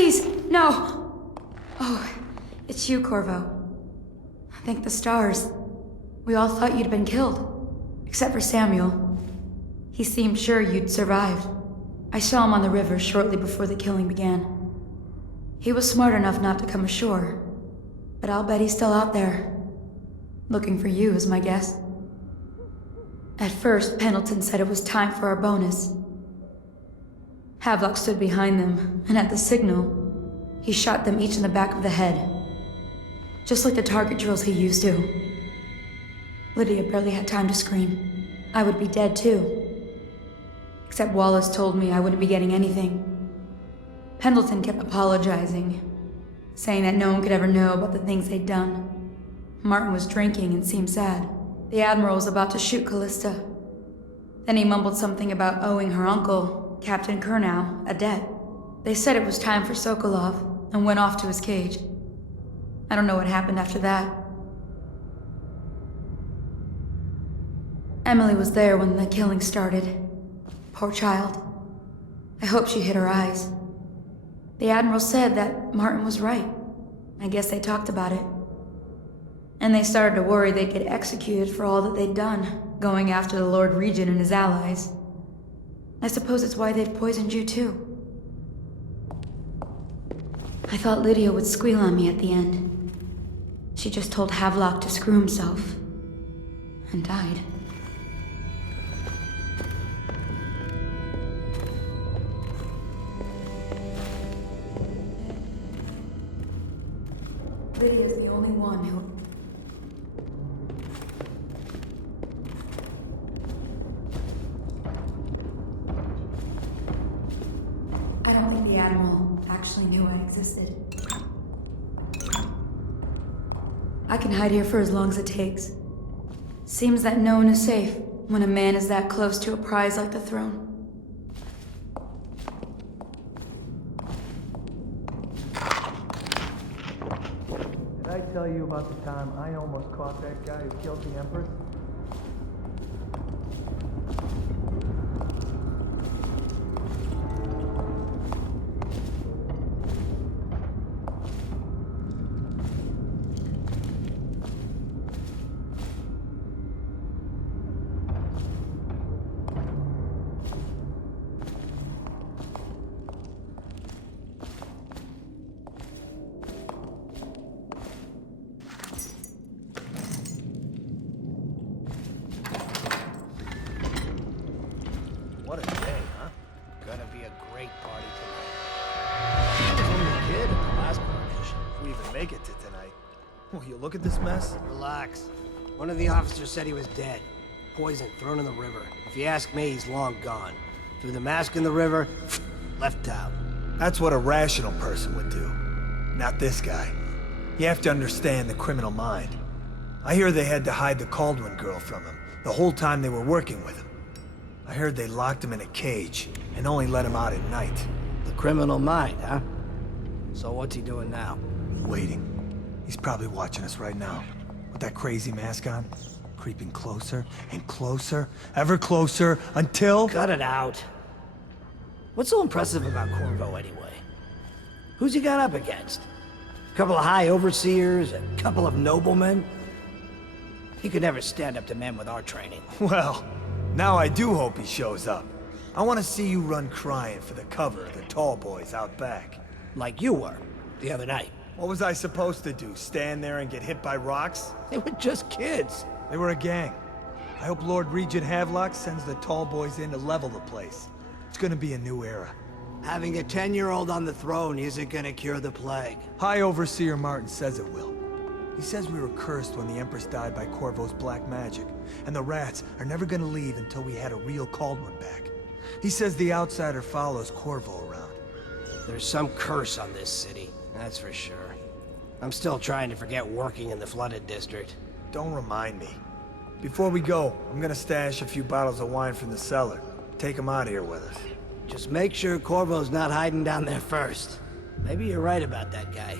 Please, no! Oh, it's you, Corvo. Thank the stars. We all thought you'd been killed. Except for Samuel. He seemed sure you'd survived. I saw him on the river shortly before the killing began. He was smart enough not to come ashore. But I'll bet he's still out there. Looking for you, is my guess. At first, Pendleton said it was time for our bonus. Havelock stood behind them, and at the signal, he shot them each in the back of the head. Just like the target drills he used to. Lydia barely had time to scream. I would be dead too. Except Wallace told me I wouldn't be getting anything. Pendleton kept apologizing, saying that no one could ever know about the things they'd done. Martin was drinking and seemed sad. The Admiral was about to shoot Callista. Then he mumbled something about owing her uncle, Captain Kurnow, a debt. They said it was time for Sokolov, and went off to his cage. I don't know what happened after that. Emily was there when the killing started. Poor child. I hope she hid her eyes. The Admiral said that Martin was right. I guess they talked about it. And they started to worry they'd get executed for all that they'd done, going after the Lord Regent and his allies. I suppose it's why they've poisoned you too. I thought Lydia would squeal on me at the end. She just told Havelock to screw himself. And died. Lydia's the only one who... I don't think the Admiral actually knew I existed. I can hide here for as long as it takes. Seems that no one is safe when a man is that close to a prize like the throne. Did I tell you about the time I almost caught that guy who killed the Empress? What a day, huh? Gonna be a great party tonight. I was only a kid at the last coronation. If we even make it to tonight. Will you look at this mess? Relax. One of the officers said he was dead. Poisoned, thrown in the river. If you ask me, he's long gone. Threw the mask in the river, left town. That's what a rational person would do. Not this guy. You have to understand the criminal mind. I hear they had to hide the Caldwin girl from him, the whole time they were working with him. I heard they locked him in a cage, and only let him out at night. The criminal mind, huh? So what's he doing now? Waiting. He's probably watching us right now, with that crazy mask on. Creeping closer and closer, ever closer, until... Cut it out. What's so impressive about Corvo, anyway? Who's he got up against? A couple of high overseers, a couple of noblemen? He could never stand up to men with our training. Well, now I do hope he shows up. I want to see you run crying for the cover of the tall boys out back. Like you were, the other night. What was I supposed to do, stand there and get hit by rocks? They were just kids. They were a gang. I hope Lord Regent Havelock sends the tall boys in to level the place. It's gonna be a new era. Having a 10-year-old on the throne isn't gonna cure the plague. High Overseer Martin says it will. He says we were cursed when the Empress died by Corvo's black magic, and the rats are never gonna leave until we had a real Caldwin back. He says the outsider follows Corvo around. There's some curse on this city, that's for sure. I'm still trying to forget working in the flooded district. Don't remind me. Before we go, I'm gonna stash a few bottles of wine from the cellar. Take them out of here with us. Just make sure Corvo's not hiding down there first. Maybe you're right about that guy.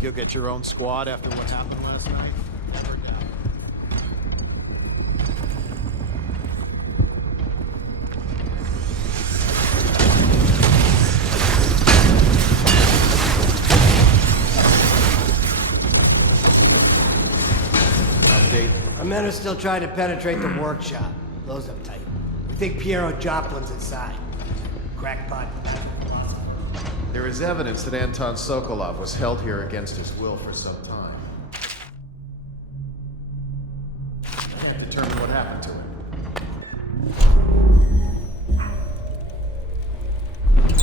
Think you'll get your own squad after what happened last night? Never doubt it. Update. Our men are still trying to penetrate the workshop. Close up tight. We think Piero Joplin's inside. Crackpot. There is evidence that Anton Sokolov was held here against his will for some time. I can't determine what happened to him.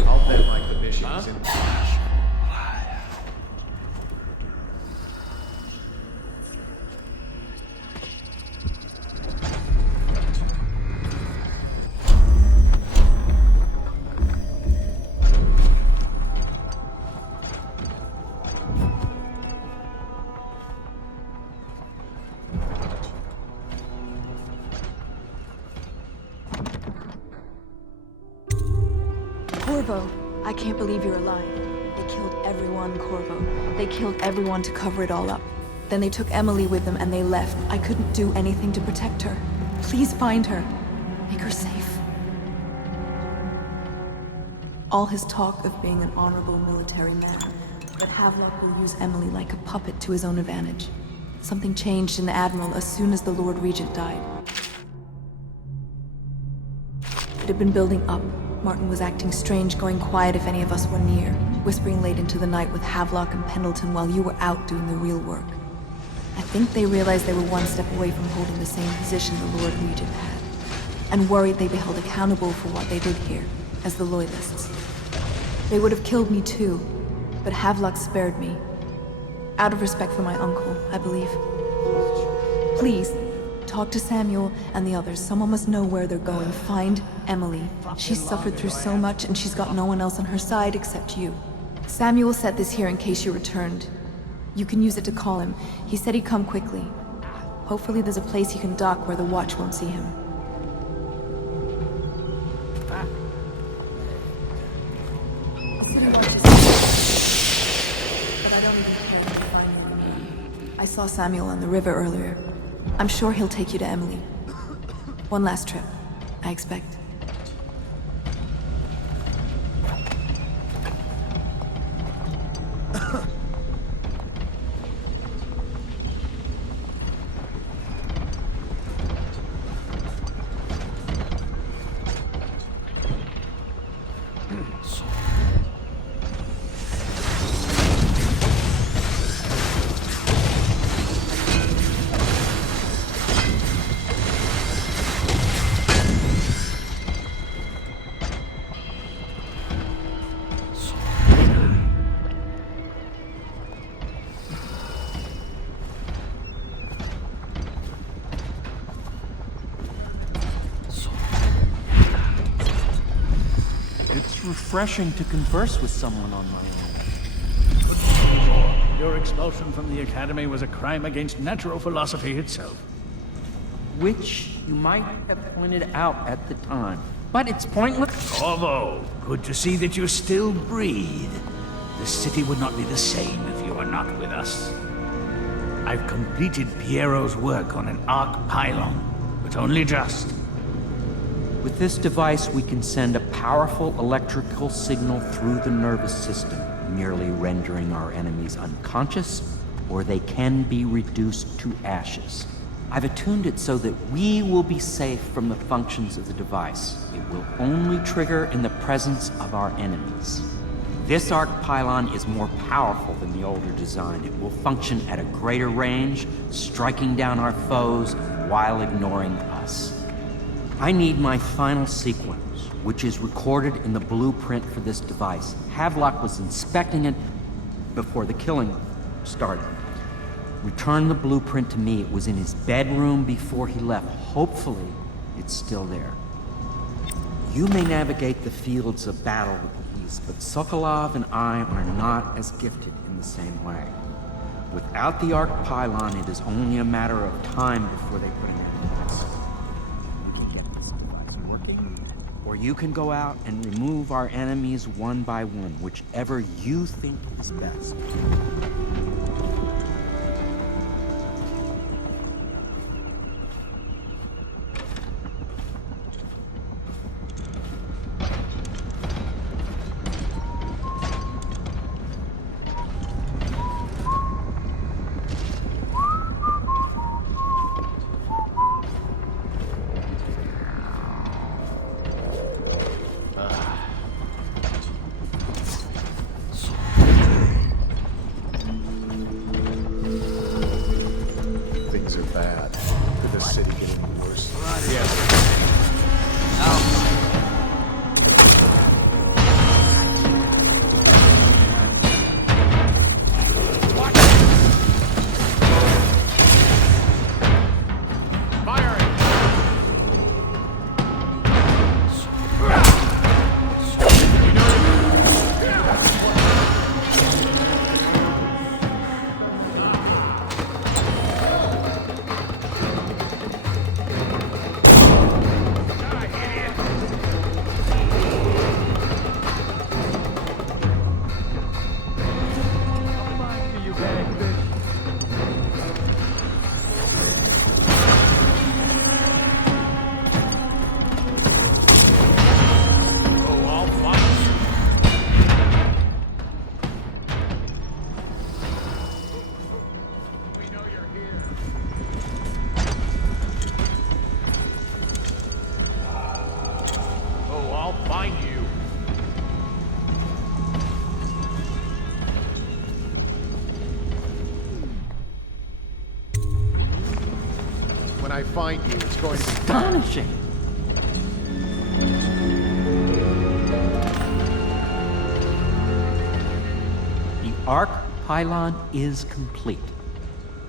I'll bet Mike the Bishop is in. Corvo, I can't believe you're alive. They killed everyone, Corvo. They killed everyone to cover it all up. Then they took Emily with them and they left. I couldn't do anything to protect her. Please find her. Make her safe. All his talk of being an honorable military man, but Havelock will use Emily like a puppet to his own advantage. Something changed in the Admiral as soon as the Lord Regent died. It had been building up. Martin was acting strange, going quiet if any of us were near, whispering late into the night with Havelock and Pendleton while you were out doing the real work. I think they realized they were one step away from holding the same position the Lord Regent had, and worried they'd be held accountable for what they did here, as the Loyalists. They would have killed me too, but Havelock spared me. Out of respect for my uncle, I believe. Please, talk to Samuel and the others. Someone must know where they're going. Find Emily. She's suffered through so much, and she's got no one else on her side except you. Samuel set this here in case you returned. You can use it to call him. He said he'd come quickly. Hopefully there's a place he can dock where the watch won't see him. I saw Samuel on the river earlier. I'm sure he'll take you to Emily. One last trip, I expect. Refreshing to converse with someone on my own. Your expulsion from the Academy was a crime against natural philosophy itself. Which you might have pointed out at the time. But it's pointless. Corvo, good to see that you still breathe. The city would not be the same if you were not with us. I've completed Piero's work on an arc pylon, but only just. With this device, we can send a powerful electrical signal through the nervous system, merely rendering our enemies unconscious, or they can be reduced to ashes. I've attuned it so that we will be safe from the functions of the device. It will only trigger in the presence of our enemies. This arc pylon is more powerful than the older design. It will function at a greater range, striking down our foes while ignoring us. I need my final sequence, which is recorded in the blueprint for this device. Havelock was inspecting it before the killing started. Return the blueprint to me. It was in his bedroom before he left. Hopefully, it's still there. You may navigate the fields of battle with the East, but Sokolov and I are not as gifted in the same way. Without the arc pylon, it is only a matter of time before they put an end to this. Or you can go out and remove our enemies one by one, whichever you think is best. Could the city get any worse? Yes. When I find you, it's going to be Astonishing! The arc pylon is complete.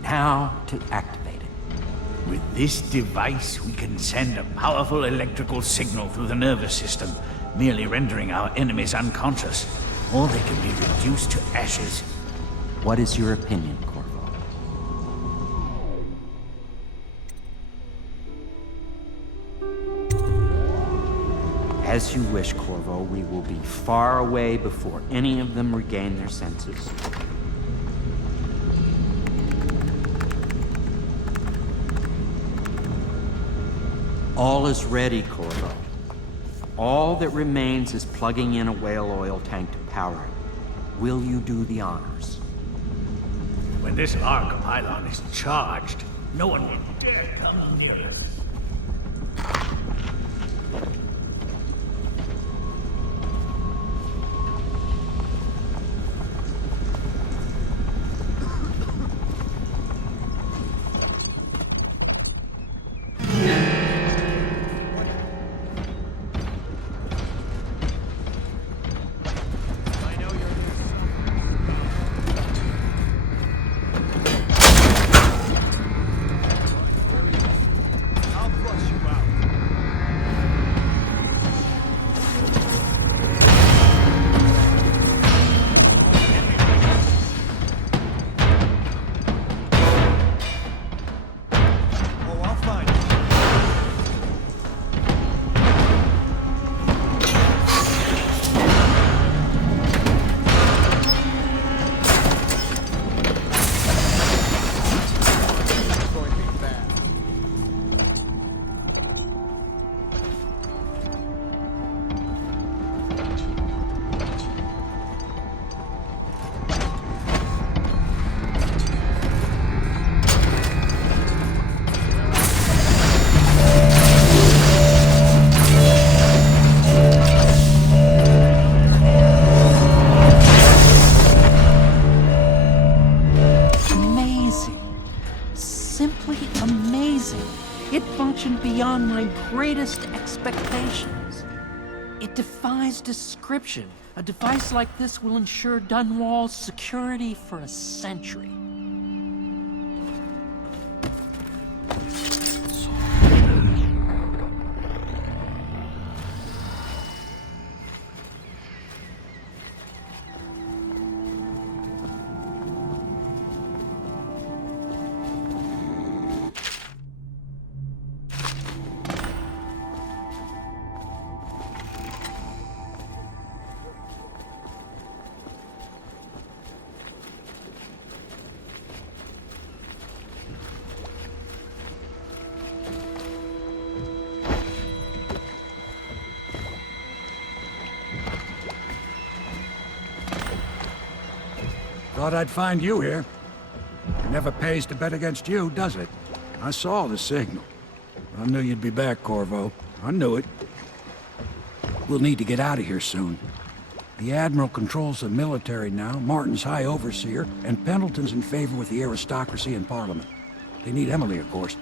Now to activate it. With this device, we can send a powerful electrical signal through the nervous system, merely rendering our enemies unconscious, or they can be reduced to ashes. What is your opinion, Corvo? As you wish, Corvo. We will be far away before any of them regain their senses. All is ready, Corvo. All that remains is plugging in a whale oil tank to power it. Will you do the honors? When this arc pylon is charged, no one will dare come near us. Beyond my greatest expectations. It defies description. A device like this will ensure Dunwall's security for a century. Thought I'd find you here. It never pays to bet against you, does it? I saw the signal. I knew you'd be back, Corvo. I knew it. We'll need to get out of here soon. The Admiral controls the military now, Martin's High Overseer, and Pendleton's in favor with the aristocracy and Parliament. They need Emily, of course.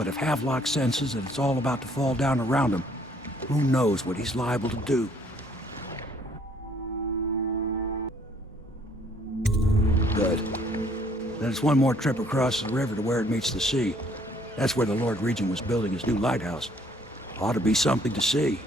But if Havelock senses that it's all about to fall down around him, who knows what he's liable to do? Good. Then it's one more trip across the river to where it meets the sea. That's where the Lord Regent was building his new lighthouse. Ought to be something to see.